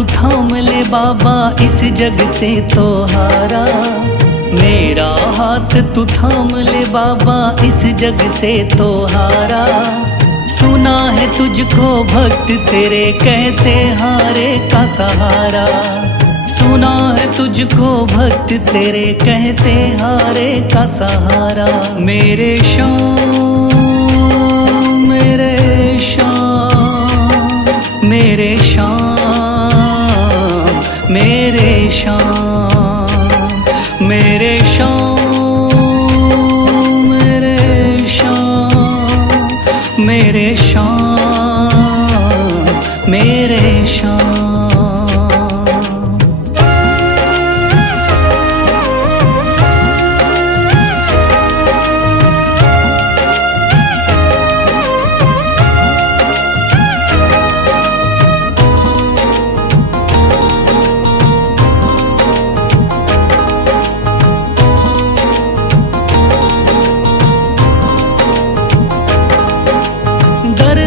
तू थाम ले बाबा इस जग से तो हारा। मेरा हाथ तू थाम ले बाबा इस जग से तो हारा। सुना है तुझको भक्त तेरे कहते हारे का सहारा। सुना है तुझको भक्त तेरे कहते हारे का सहारा। मेरे श्याम मेरे श्याम मेरे श्याम मेरे श्याम मेरे श्याम मेरे श्याम मेरे श्याम मेरे श्याम।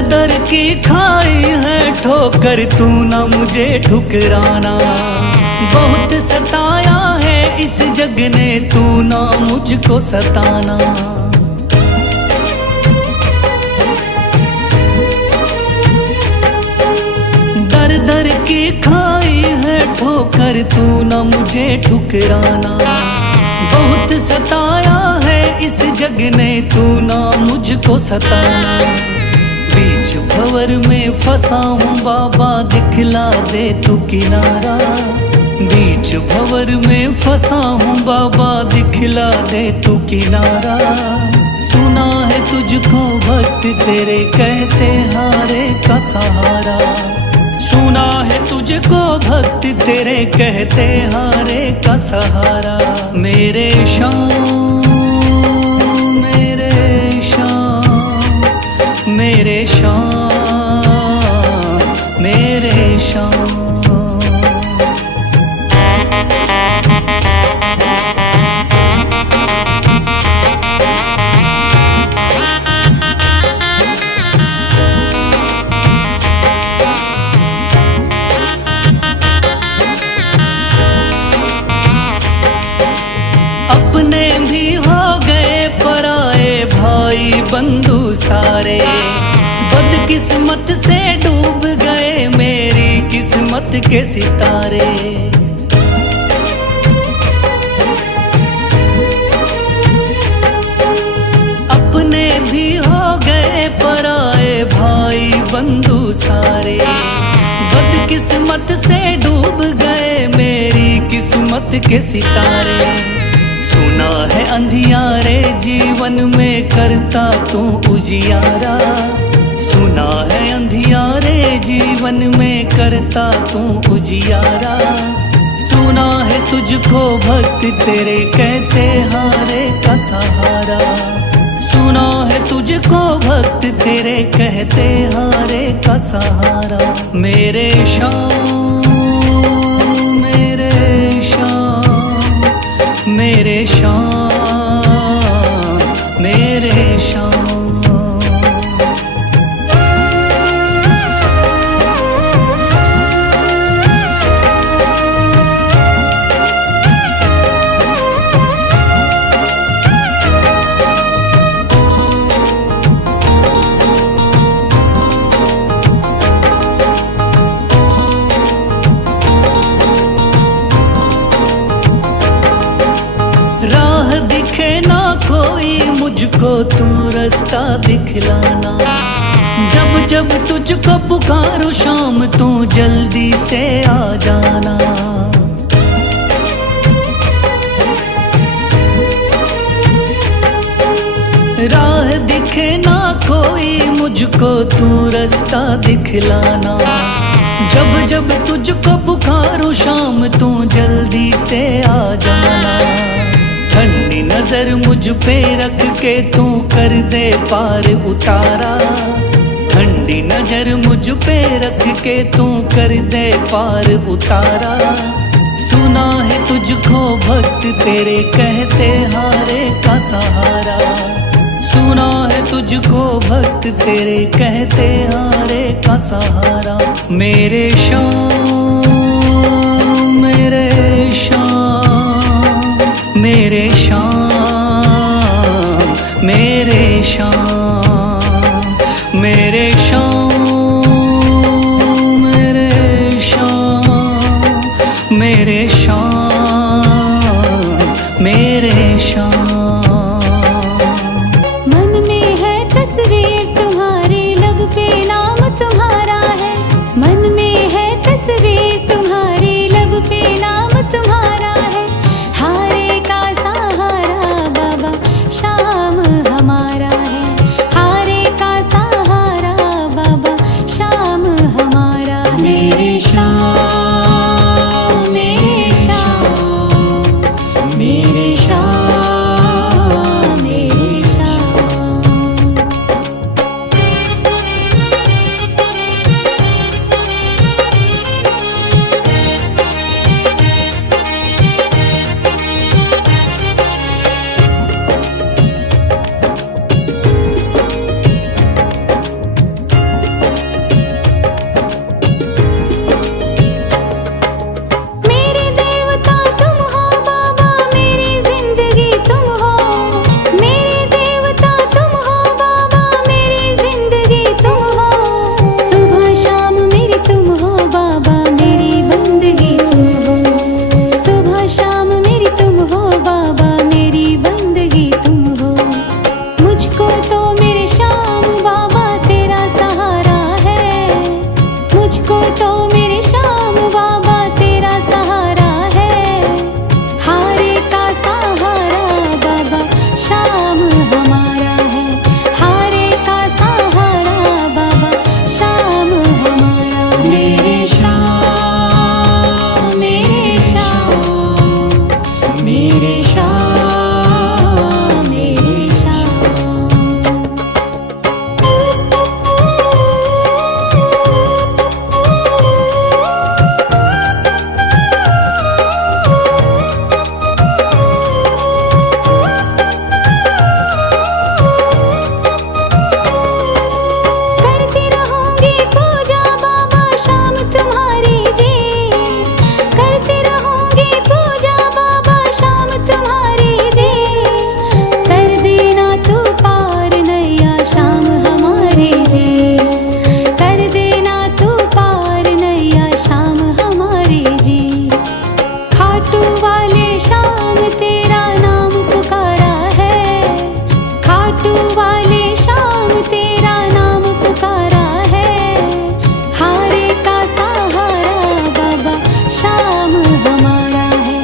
दर की खाई है ठोकर तू ना मुझे ठुकराना। बहुत सताया है इस जग ने तू ना मुझको सताना। दर दर की खाई है ठोकर तू ना मुझे ठुकराना। बहुत सताया है इस जग ने तू ना मुझको सताना। बीच भंवर में फंसा हूँ बाबा दिखला दे तू किनारा। बीच भंवर में फंसा हूँ बाबा दिखला दे तू किनारा। सुना है तुझको भक्त तेरे कहते हारे का सहारा। सुना है तुझको भक्त तेरे कहते हारे का सहारा। मेरे श्याम मेरे श्याम मेरे श्याम मेरे श्याम। अपने भी हो गए पराए भाई बंधु सारे। बदकिस्मत से डूब गए मेरी किस्मत के सितारे। अपने भी हो गए पराए भाई बंधु सारे। बदकिस्मत से डूब गए मेरी किस्मत के सितारे। सुना है अंधियारे जीवन में करता तू उजियारा। सुना है अंधियारे जीवन में करता तू उजियारा। सुना है तुझको भक्त तेरे कहते हारे का सहारा। सुना है तुझको भक्त तेरे कहते हारे का सहारा। मेरे श्याम मेरे श्याम मेरे श्याम मेरे श्याम। राह दिखे ना कोई मुझको तू रास्ता दिखलाना। जब जब तुझको पुकारूं शाम तू जल्दी से आ जाना। राह दिखे ना कोई मुझको तू रास्ता दिखलाना। जब जब तुझको पुकारूं शाम तू जल्दी से आ जाना। ठंडी नजर मुझ पे रख के तू कर दे पार उतारा। ठंडी नजर मुझ पे रख के तू कर दे पार उतारा। सुना है तुझको भक्त तेरे कहते हारे का सहारा। सुना है तुझको भक्त तेरे कहते हारे का सहारा। मेरे श्याम श्याम मेरे श्याम मेरे श्याम मेरे श्याम मेरे श्याम मेरे श्याम मेरे श्याम। मन में है तस्वीर तुम्हारी, लब पे नाम तुम्हारा है। मन में है तस्वीर तुम्हारी, लब पे नाम तुम्हारा है। हारे का सहारा बाबा शाम हमारा है। हारे का सहारा बाबा शाम हमारा है। मेरे श्याम मेरे श्याम मेरे श्याम मेरे श्याम। मेरे देवता तुम हो बाबा, मेरी जिंदगी तुम हो। मेरे देवता तुम हो बाबा, मेरी जिंदगी तुम हो। सुबह शाम मेरी तुम हो बाबा, मेरी बंदगी तुम हो। सुबह शाम मेरी तुम हो बाबा, मेरी बंदगी तुम हो। मुझको तो मेरे श्याम बाबा तेरा सहारा है। मुझको तो मेरे श्याम बाबा तेरा सहारा है। हारे का सहारा बाबा शाम हमारा है। हारे का सहारा बाबा शाम हमारा है। मेरे श्याम मेरे श्याम मेरे श्याम मेरे श्याम। करती रहूंगी पूजा बाबा शाम तुम्हारी जी। करती रहूंगी पूजा बाबा शाम तुम्हारी जी। कर देना तू पार नैया शाम हमारी जी। कर देना तू पार नैया शाम हमारी जी। खाटू वाले शाम तेरा नाम पुकारा है। खाटू वाले शाम तेरा नाम पुकारा है। हारे का सहारा बाबा शाम हमारा है।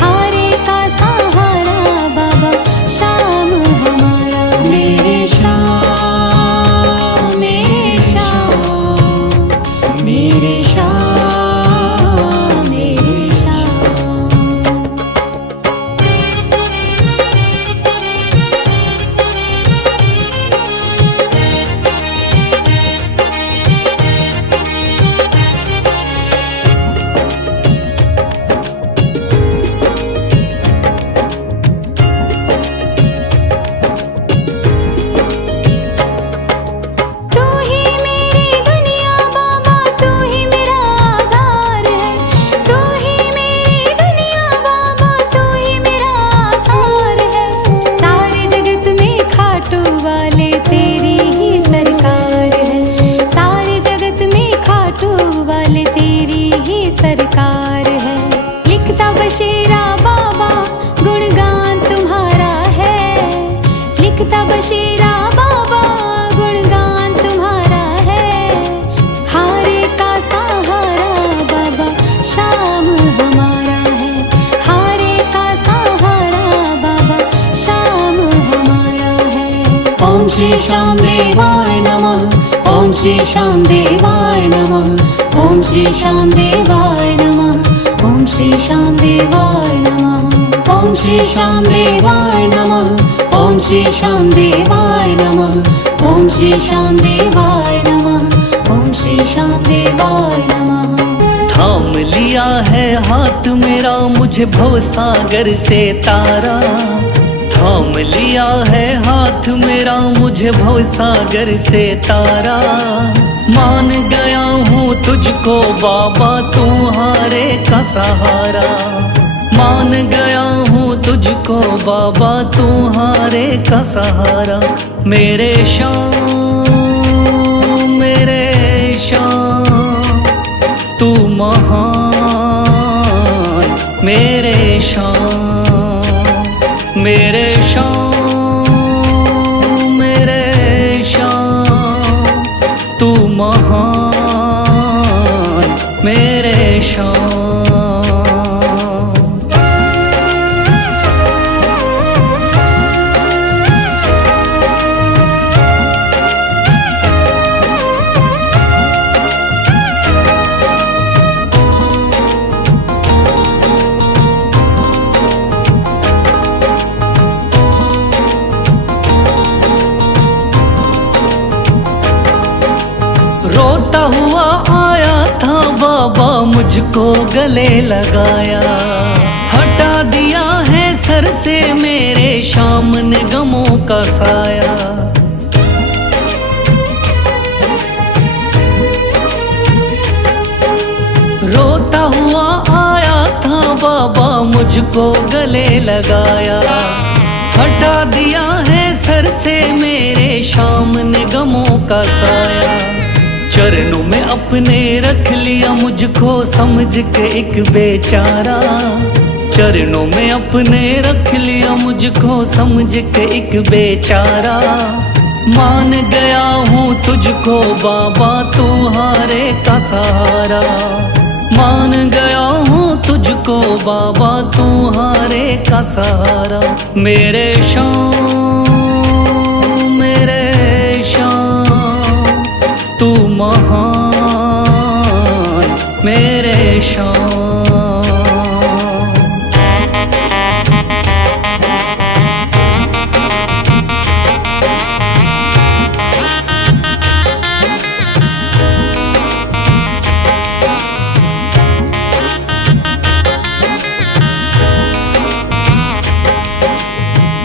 हारे का सहारा बाबा शाम हमारा है। मेरे श्याम मेरे श्याम मेरे श्याम मेरे श्याम। तू ही मेरी दुनिया बाबा, तू ही मेरा आधार है। तू ही मेरी दुनिया बाबा, तू ही मेरा आधार है। सारे जगत में खाटू वाले तेरी ही सरकार है। सारे जगत में खाटू वाले तेरी ही सरकार है। लिखता बशीरा बाबा गुणगान तुम्हारा है। लिखता बशीरा बाबा गुणगान तुम्हारा है। हारे का सहारा बाबा शाम हमारा है। हारे का सहारा बाबा शाम हमारा है। ओम श्री श्याम देवाय नमः। ओम श्री श्याम देवाय नमः। ओम श्री श्याम देवाय नमः। ओम श्री श्याम देवाय नमः। ओम श्री श्याम देवाय नमः। ओम श्री श्याम देवाय नमः। ओम श्री श्याम देवाय नमः। ओम श्री श्याम देवाय नमः। थाम लिया है हाथ मेरा मुझे भवसागर से तारा। थाम लिया है हाथ मेरा मुझे भवसागर से तारा। मान गया हूँ तुझको बाबा, तू हारे का सहारा। मान गया हूँ तुझको बाबा, तुम्हारे का सहारा। मेरे शाम, मेरे शाम, तू महान। मेरे शाम, मेरे शाम, मेरे शाम, तू महान। मेरे शाम। रोता हुआ आया था बाबा, मुझको गले लगाया। हटा दिया है सर से मेरे शाम ने गमों का साया। रोता हुआ आया था बाबा, मुझको गले लगाया। हटा दिया है सर से मेरे शाम ने गमों का साया। चरणों में अपने रख लिया मुझको समझ के एक बेचारा। चरणों में अपने रख लिया मुझको समझ के एक बेचारा। मान गया हूँ तुझको बाबा, तुम्हारे का सहारा। मान गया हूँ तुझको बाबा, तुम्हारे का सहारा। मेरे शाम, मेरे शाम, तू महान। मेरे शाम।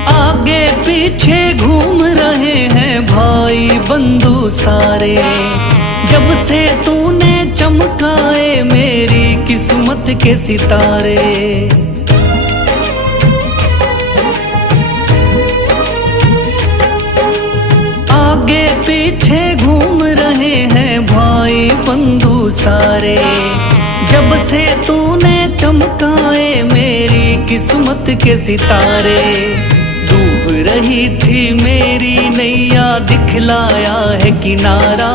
आगे पीछे घूम रहे हैं भाई बंधु सारे। जब से तूने चमकाए मेरी किस्मत के सितारे। आगे पीछे घूम रहे हैं भाई बंधु सारे। जब से तूने चमकाए मेरी किस्मत के सितारे। डूब रही थी मेरी नैया, दिखलाया है किनारा।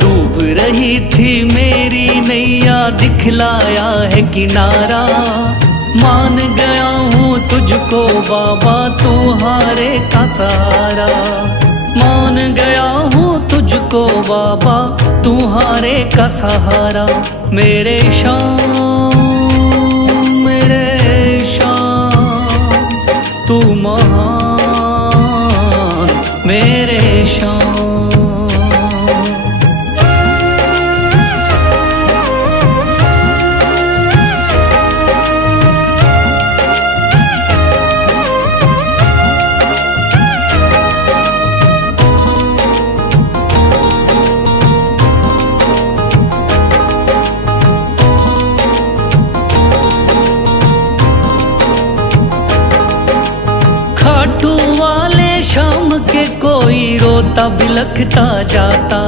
डूब रही थी मेरी नैया, दिखलाया है किनारा। मान गया हूँ तुझको बाबा, तुम्हारे का सहारा। मान गया हूँ तुझको बाबा, तुम्हारे का सहारा। मेरे शाम, मेरे शाम, तू महान। मेरे शाम। खाटू वाले शाम के कोई रोता बिलखता जाता।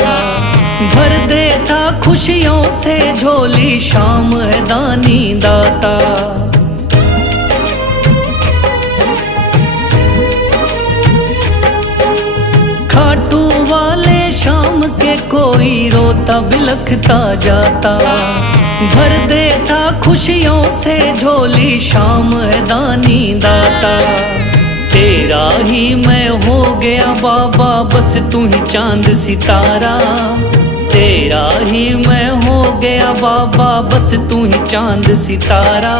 भर देता खुशियों से झोली, शाम है दानी दाता। खाटू वाले शाम के कोई रोता बिलखता जाता। भर देता खुशियों से झोली, शाम है दानी दाता। तेरा ही मैं हो गया बाबा, बस तू ही चांद सितारा। तेरा ही मैं हो गया बाबा, बस तू ही चांद सितारा।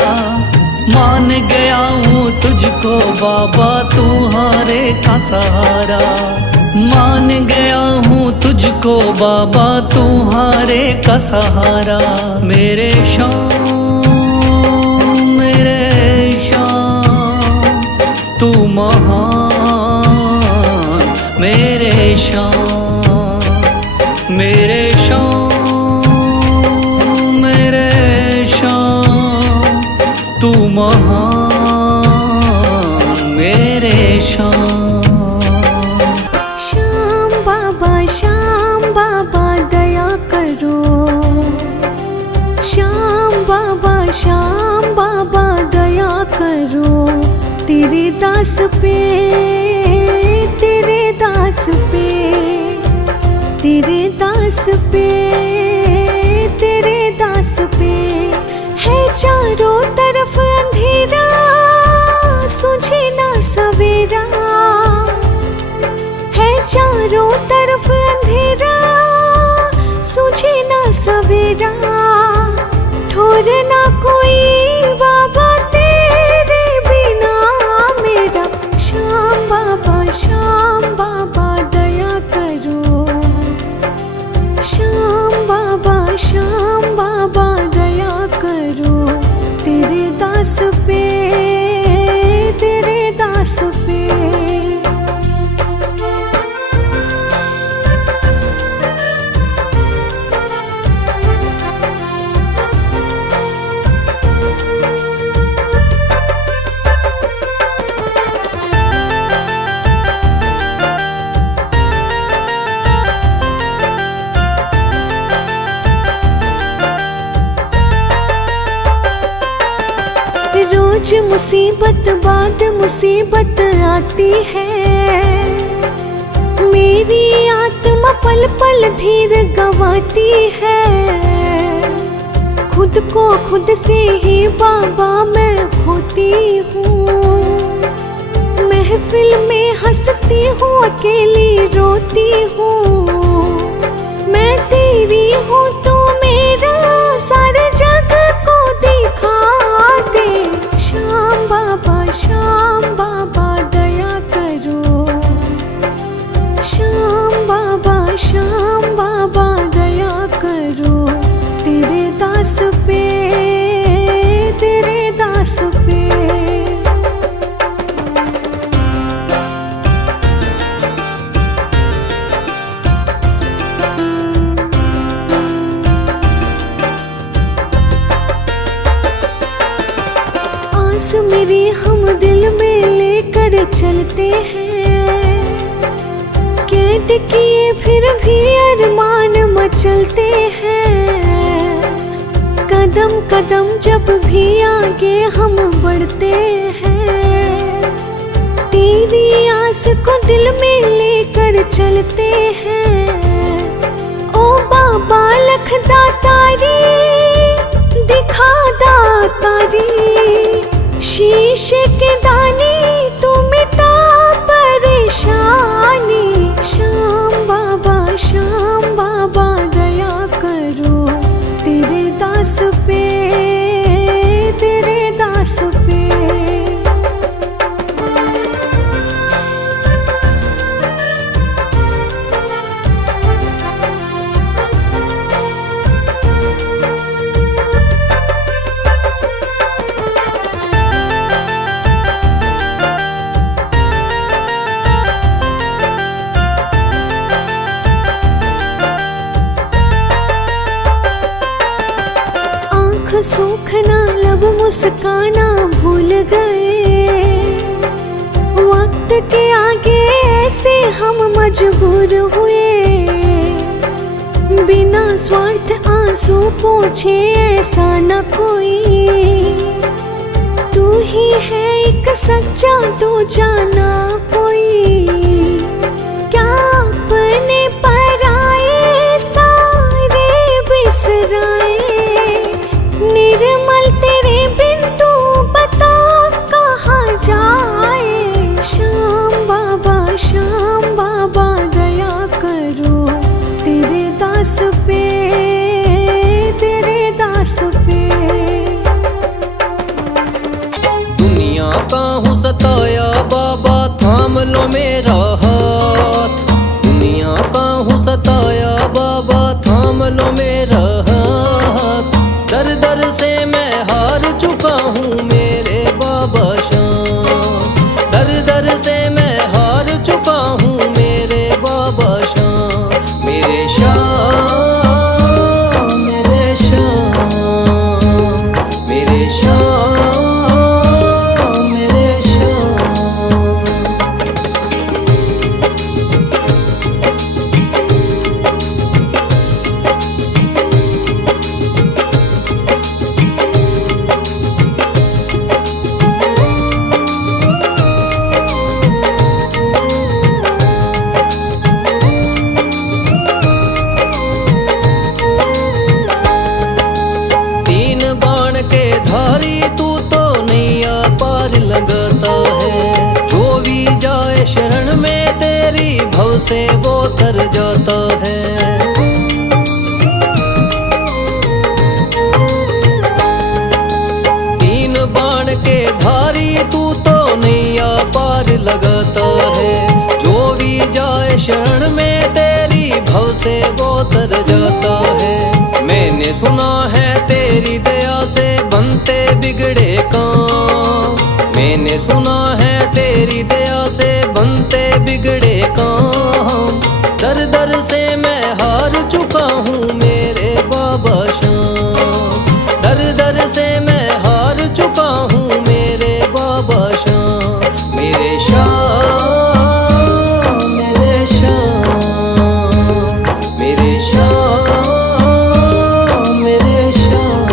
मान गया हूँ तुझको बाबा, तुम्हारे का सहारा। मान गया हूँ तुझको बाबा, तुम्हारे का सहारा। मेरे शाम, मेरे शाम, तू महान। मेरे शाम, मेरे शाम, मेरे शाम, तू महान। करो तेरे दास पे, तेरे दास पे, तेरे दास पे, तेरे दास पे। है चारों तरफ अंधेरा, सूझे ना सवेरा। है चारों तरफ अंधेरा, सूझे ना सवेरा। ठोर ना कोई बाबा तेरे बिना मेरा। श्याम बाबा दया करो। श्याम बाबा दया करो तेरे दास पे, तेरे दास पे। रोज मुसीबत बाद मुसीबत आती है। मेरी आत्मा पल पल धीर गंवाती है। खुद को खुद से ही बाबा मैं खोती हूँ। महफिल में हंसती हूँ, अकेली रोती हूँ। मैं तेरी हूँ तो मेरा सारे जग को दिखा दे। श्याम बाबा दया करो। श्याम बाबा दया करो तेरे दास पे, तेरे दास पे। आस मेरी हम दिल में लेकर चलते हैं। कैद किए फिर भी अरमान मचलते हैं। कदम कदम जब भी आगे हम बढ़ते हैं। तेरी आस को दिल में लेकर चलते हैं। ओ बाबा लख दातारी, दिखा दातारी। शीश के दाने तू मिटा परेशानी। श्याम बाबा दया करो तेरे दास पे, तेरे दास पे। सूखना लब मुस्काना भूल गए। वक्त के आगे ऐसे हम मजबूर हुए। बिना स्वार्थ आंसू पोछे ऐसा न कोई। तू ही है एक सच्चा, तू जाना कोई। क्या अपने पराए सारे बिसराए। निर्मल तेरे बिन तू बता कहाँ जाए। श्याम बाबा दया करो तेरे दास पे, तेरे दास पे। दुनिया का हूँ सताया बाबा, थाम लो मेरा शरण में तेरी भव से वो तर जाता है। तीन बाण के धारी तू तो नैया पार लगाता है। जो भी जाए शरण में तेरी भव से वो तर जाता है। मैंने सुना है तेरी दया से बनते बिगड़े काम। मैंने सुना है तेरी दया से बनते बिगड़े काम। दर दर से मैं हार चुका हूँ मेरे बाबा श्याम। दर दर से मैं हार चुका हूँ मेरे बाबा श्याम। मेरे श्याम, मेरे श्याम, मेरे श्याम, मेरे श्याम।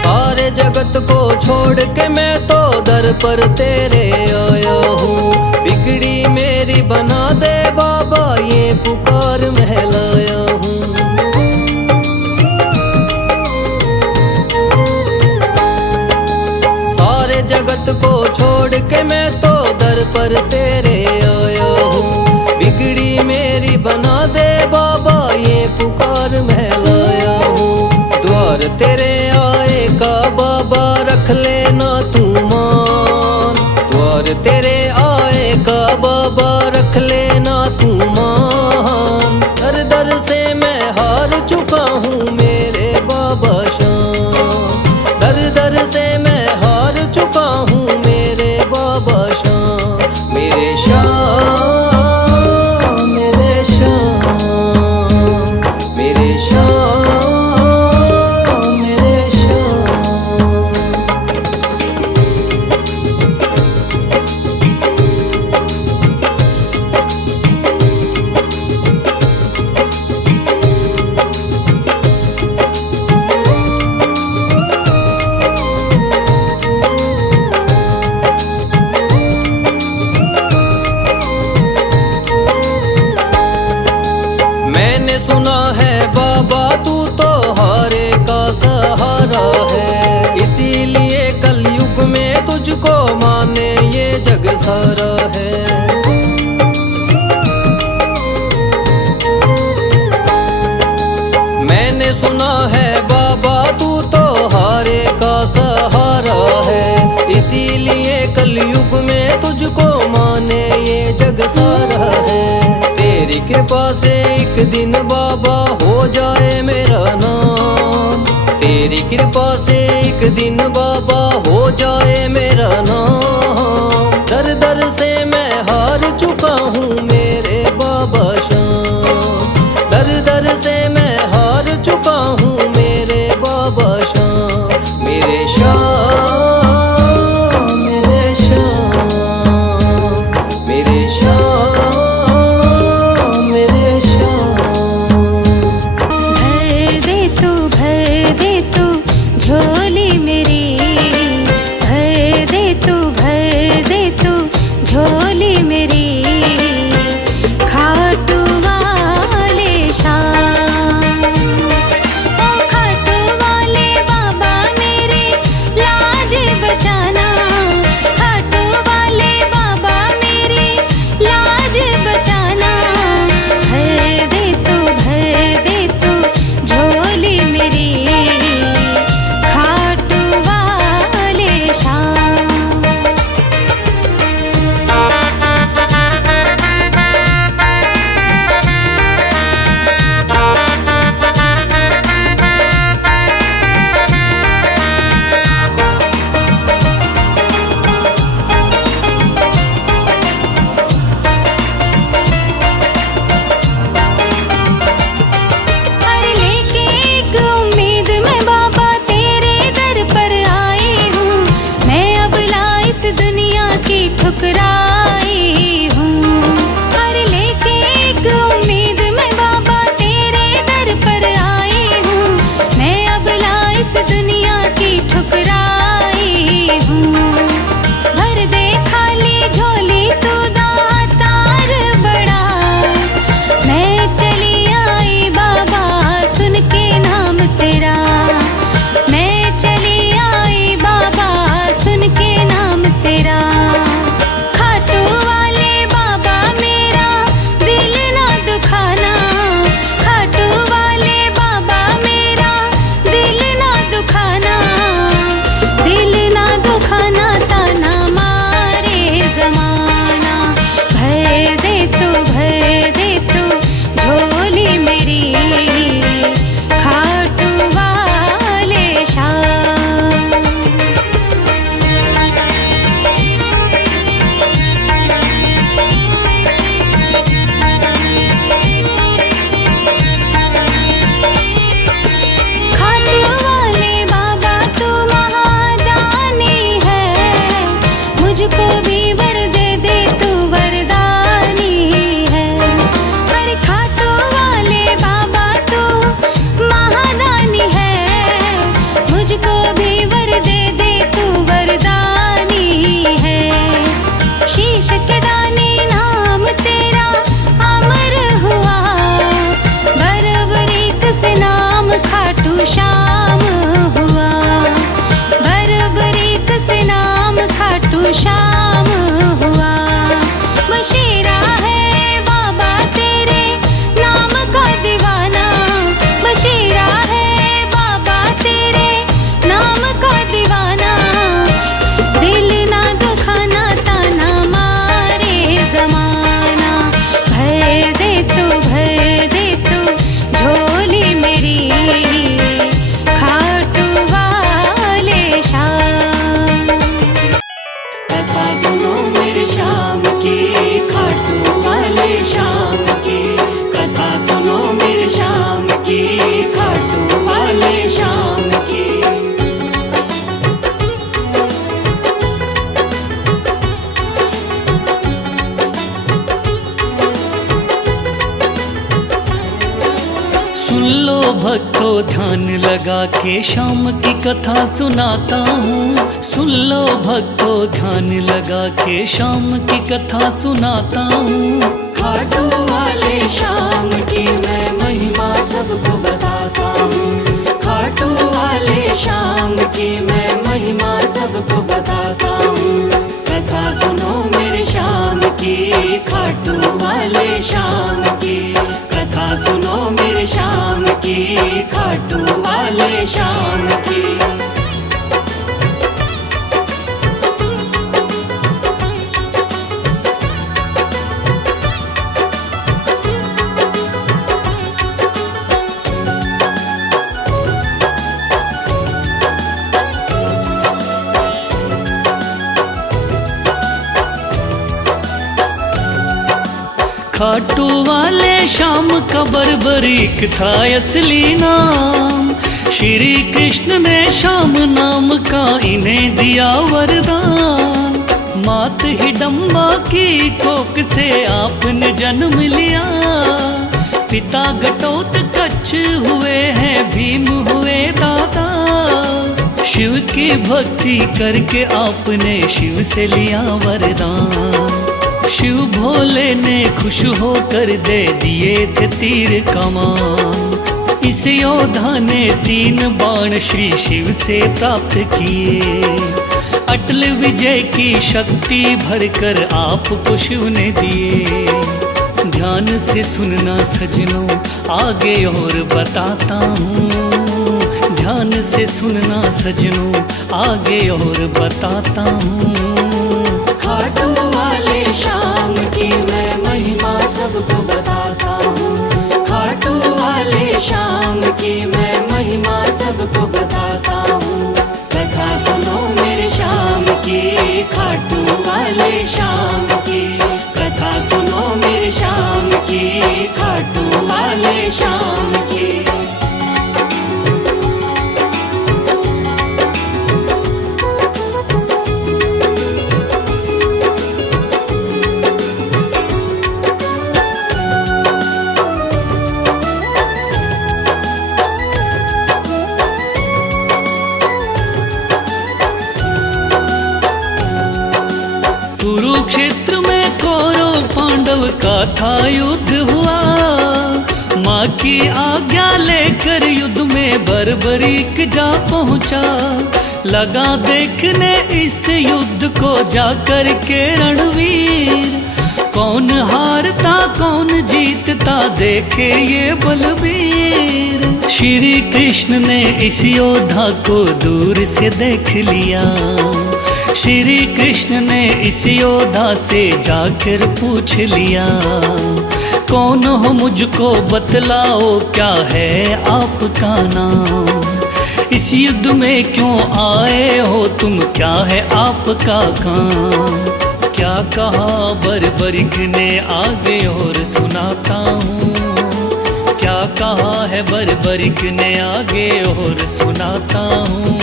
सारे जगत को छोड़ के मैं तो दर पर तेरे आया हूँ। बिगड़ी मेरी बना दे बाबा ये पुकार महलाया हूँ। सारे जगत को छोड़ के मैं तो दर पर तेरे आया हूँ। बिगड़ी मेरी बना दे बाबा ये पुकार महलाया हूँ। द्वार तेरे आए का बाबा रख लेना तू मान। द्वार तेरे आए का बाबा रख लेना तू मान। दर दर से मैं हार चुका हूँ मेरे बाबा श्याम। दर दर से मैं हार चुका हूँ मेरे बाबा श्याम। मेरे श्याम, मेरे श्याम, मेरे श्याम, मेरे श्याम। मैंने सुना है बाबा तू तो हारे का सहारा है। इसीलिए कलयुग में तुझको माने ये जग सारा है। मैंने सुना है बाबा तू तो हारे का सहारा है। इसीलिए कलयुग में तुझको माने ये जग सारा है। तेरी कृपा से एक दिन बाबा हो जाए मेरा नाम। तेरी कृपा से एक दिन बाबा हो जाए मेरा नाम। दर दर से मैं हार चुका हूँ मेरे बाबा श्याम। दर दर से मैं हार चुका हूँ मेरे बाबा श्याम। मेरे श्याम, मेरे श्याम, मेरे श्याम, मेरे श्याम। भर दे तू झोली मेरी। भर दे तू झोली मेरी। खाटू वाले श्याम, ओ खाटू वाले बाबा मेरे लाज बचाना। खाटू वाले बाबा मेरे लाज बचाना। भर दे तू झोली मेरी। खाटू वाले श्याम। अरे लेके एक उम्मीद मैं बाबा तेरे दर पर आई हूँ। मैं अब ला इस दुनिया की ठुकराई हूँ। अरे लेके एक उम्मीद मैं बाबा तेरे दर पर आई हूँ। मैं अब ला इस दुनिया की ठुकराई हूँ। सुन लो भक्तों ध्यान लगा के शाम की कथा सुनाता हूँ। सुन लो भक्तों ध्यान लगा के शाम की कथा सुनाता हूँ। खाटू वाले शाम की मैं महिमा सबको बताता हूँ। खाटू वाले शाम की मैं महिमा सबको बताता हूँ। कथा सुनो मेरे शाम की, खाटू वाले शाम की। कथा सुनो मेरे शाम की, खाटू वाले शाम की। खाटू वाले शाम का बर्बरीक था असली नाम। श्री कृष्ण ने शाम नाम का इन्हें दिया वरदान। मात हिडम्बा की कोख से आपने जन्म लिया। पिता घटोत्कच हुए हैं भीम हुए दादा। शिव की भक्ति करके आपने शिव से लिया वरदान। शिव भोले ने खुश होकर दे दिए थे तीर कमान। इस योद्धा ने 3 बाण श्री शिव से प्राप्त किए। अटल विजय की शक्ति भरकर आपको शिव ने दिए। ध्यान से सुनना सजनों आगे और बताता हूँ। ध्यान से सुनना सजनों आगे और बताता हूँ। खाटू वाले शाम की मैं महिमा सबको बताता हूँ। खाटू वाले शाम की मैं महिमा सबको बताता हूँ। कथा सुनो मेरे शाम की, खाटू वाले शाम की। कथा सुनो मेरे शाम की, खाटू वाले शाम की। कुरुक्षेत्र में कौरव पांडव का था युद्ध हुआ। माँ की आज्ञा लेकर युद्ध में बर्बरीक जा पहुँचा। लगा देखने इस युद्ध को जाकर के रणवीर। कौन हारता कौन जीतता देखे ये बलबीर। श्री कृष्ण ने इस योद्धा को दूर से देख लिया। श्री कृष्ण ने इस योद्धा से जाकर पूछ लिया। कौन हो मुझको बतलाओ क्या है आपका नाम। इस युद्ध में क्यों आए हो तुम, क्या है आपका काम। क्या कहा बर्बरीक ने आगे और सुनाता हूँ। क्या कहा है बर्बरीक ने आगे और सुनाता हूँ।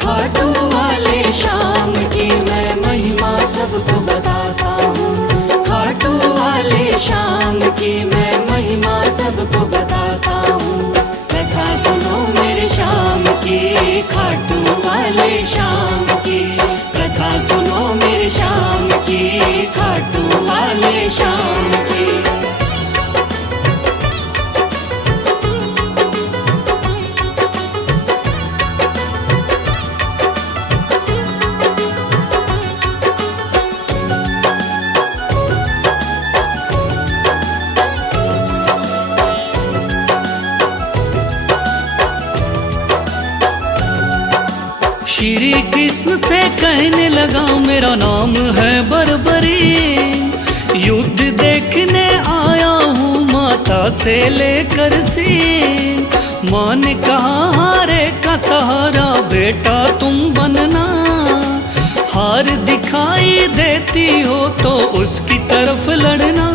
खाटू वाले शाम की मैं महिमा सबको बताता हूँ। खाटू वाले शाम की मैं महिमा सबको बताता हूँ। कथा सुनो मेरे शाम की, खाटू वाले शाम की। कथा सुनो मेरे शाम की, खाटू वाले शाम की। श्री कृष्ण से कहने लगा मेरा नाम है बर्बरी। युद्ध देखने आया हूँ माता से लेकर सीन। माँ ने कहा हारे का सहारा बेटा तुम बनना। हार दिखाई देती हो तो उसकी तरफ लड़ना।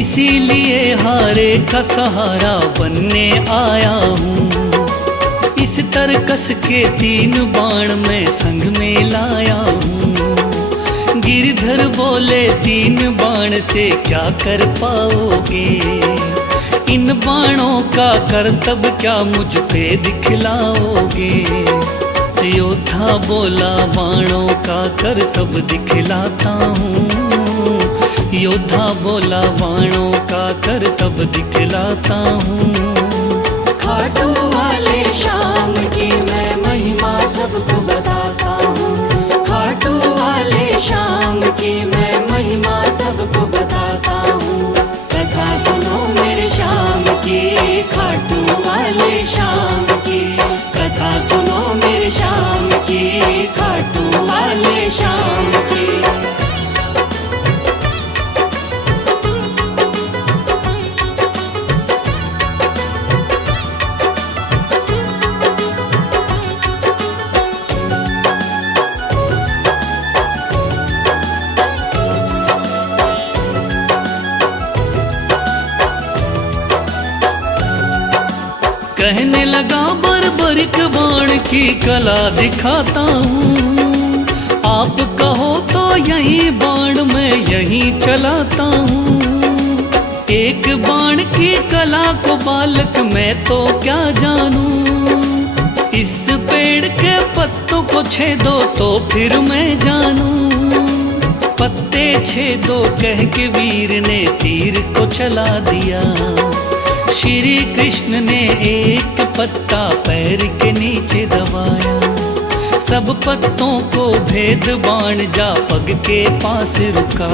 इसीलिए हारे का सहारा बनने आया हूँ। इस तरकस के 3 बाण में संग में लाया हूँ। गिरधर बोले 3 बाण से क्या कर पाओगे। इन बाणों का करतब क्या मुझ पे दिखलाओगे? योद्धा बोला बाणों का करतब दिखलाता हूँ। योद्धा बोला बाणों का करतब दिखलाता हूँ। खाटू वाले श्याम की मैं महिमा सबको बताता हूँ। खाटू वाले श्याम की मैं महिमा सबको बताता हूँ। कथा सुनो मेरे श्याम की, खाटू वाले श्याम की। कथा सुनो मेरे श्याम की, खाटू वाले श्याम की। कहने लगा बर्बरिक बाण की कला दिखाता हूँ। आप कहो तो यही बाण मैं यहीं चलाता हूँ। एक बाण की कला को बालक मैं तो क्या जानूं। इस पेड़ के पत्तों को छेदो तो फिर मैं जानूं। पत्ते छेदो कह के वीर ने तीर को चला दिया। श्री कृष्ण ने एक पत्ता पैर के नीचे दबाया। सब पत्तों को भेद बाण जा पग के पास रुका।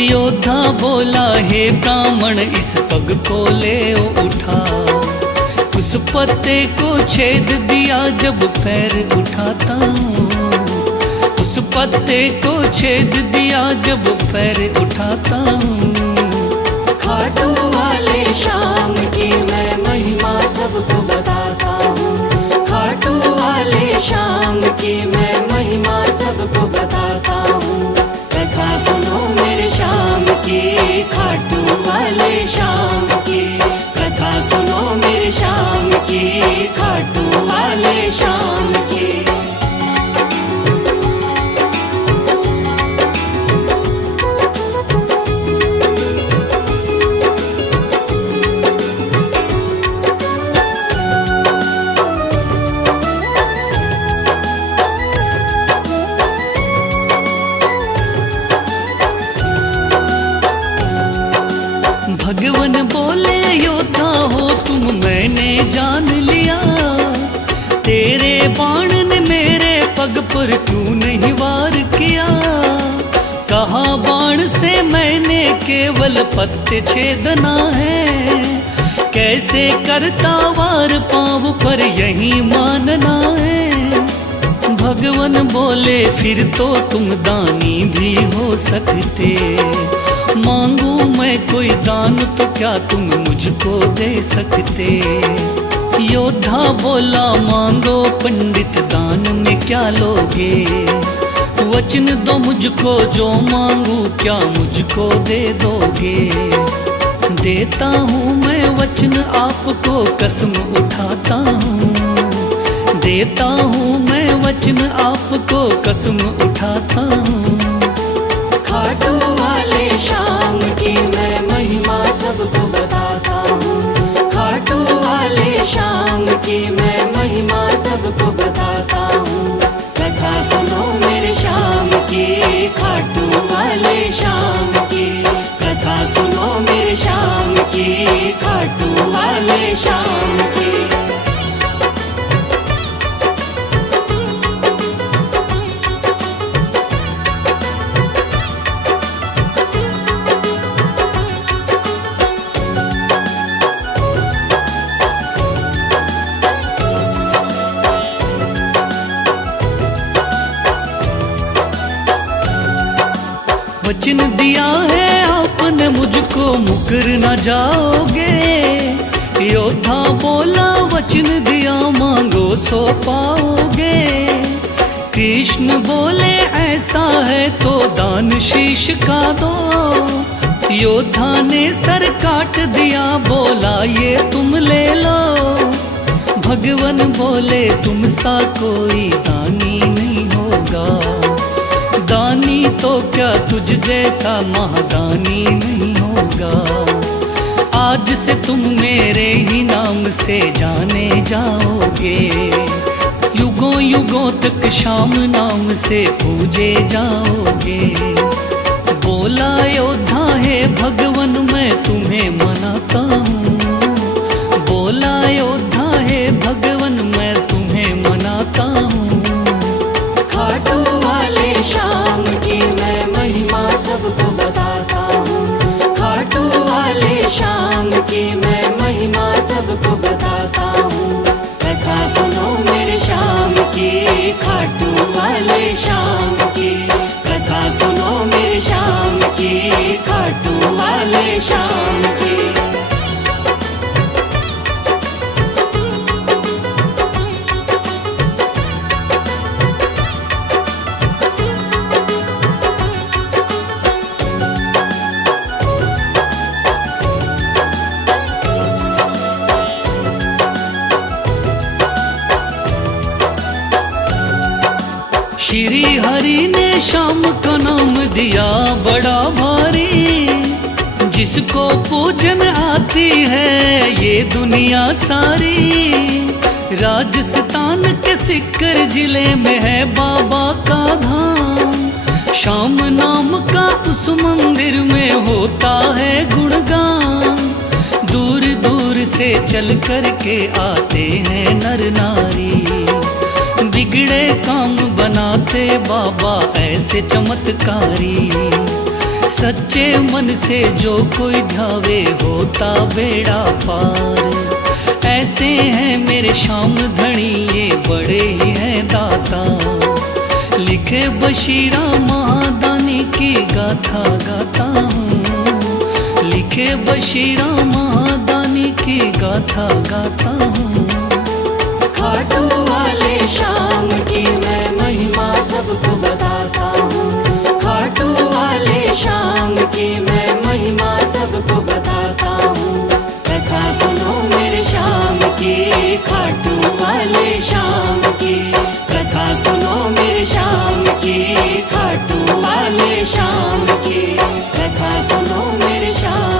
योद्धा बोला हे ब्राह्मण इस पग को ले उठा। उस पत्ते को छेद दिया जब पैर उठाता हूँ। उस पत्ते को छेद दिया जब पैर उठाता हूँ। खाटू वाले श्याम की मैं महिमा सबको बताता हूँ। खाटू वाले श्याम की मैं महिमा सबको बताता हूँ। कथा सुनो मेरे श्याम की, खाटू वाले श्याम की। कथा सुनो मेरे श्याम की, खाटू वाले श्याम की। भगवान बोले योद्धा हो तुम मैंने जान लिया। तेरे बाण ने मेरे पग पर क्यों नहीं वार किया। कहा बाण से मैंने केवल पत्ते छेदना है। कैसे करता वार पाँव पर यही मानना है। भगवान बोले फिर तो तुम दानी भी हो सकते। मांगू मैं कोई दान तो क्या तुम मुझको दे सकते। योद्धा बोला मांगो पंडित दान में क्या लोगे। वचन दो मुझको जो मांगू क्या मुझको दे दोगे। देता हूँ मैं वचन आपको कसम उठाता हूँ। देता हूँ मैं वचन आपको कसम उठाता हूँ। खाटू वाले श्याम की मैं महिमा सबको बताता हूँ। खाटू वाले श्याम की मैं महिमा सबको बताता हूँ। कथा सुनो मेरे श्याम की, खाटू वाले श्याम की। कथा सुनो मेरे श्याम की, खाटू वाले श्याम की। वचन दिया है आपने मुझको मुकर न जाओगे। योद्धा बोला वचन दिया मांगो सो पाओगे। कृष्ण बोले ऐसा है तो दान शीश का दो। योद्धा ने सर काट दिया बोला ये तुम ले लो। भगवान बोले तुम सा कोई दानी नहीं होगा। दानी तो क्या तुझ जैसा महादानी नहीं होगा। आज से तुम मेरे ही नाम से जाने जाओगे, युगों युगों तक श्याम नाम से पूजे जाओगे। बोला योद्धा है भगवन मैं तुम्हें मनाता हूँ, बोला योद्धा है भगवन मैं तुम्हें मनाता हूँ। खाटू वाले श्याम की मैं महिमा सबको बताता हूँ, खाटू वाले श्याम की मैं महिमा सबको बताता हूँ। कथा सुनो मेरे श्याम की, खाटू वाले श्याम की, कथा सुनो मेरे श्याम की, खाटू वाले श्याम की। श्री हरि ने श्याम का नाम दिया बड़ा भारी, जिसको पूजन आती है ये दुनिया सारी। राजस्थान के सिक्कर जिले में है बाबा का धाम, श्याम नाम का उस मंदिर में होता है गुणगान। दूर दूर से चल कर के आते हैं नर नारी, बिगड़े काम बनाते बाबा ऐसे चमत्कारी। सच्चे मन से जो कोई ध्यावे होता बेड़ा पार। ऐसे हैं मेरे श्याम धनी ये बड़े ही हैं दाता, लिखे बशीरा महादानी की गाथा गाता हूँ, लिखे बशीरा महादानी की गाथा गाता हूँ। खाटू वाले श्याम की मैं महिमा सबको बताता हूँ, खाटू वाले श्याम की मैं महिमा सबको बताता हूँ। कथा सुनो मेरे श्याम की, खाटू वाले श्याम की, कथा सुनो मेरे श्याम की, खाटू वाले श्याम की, कथा सुनो मेरे श्याम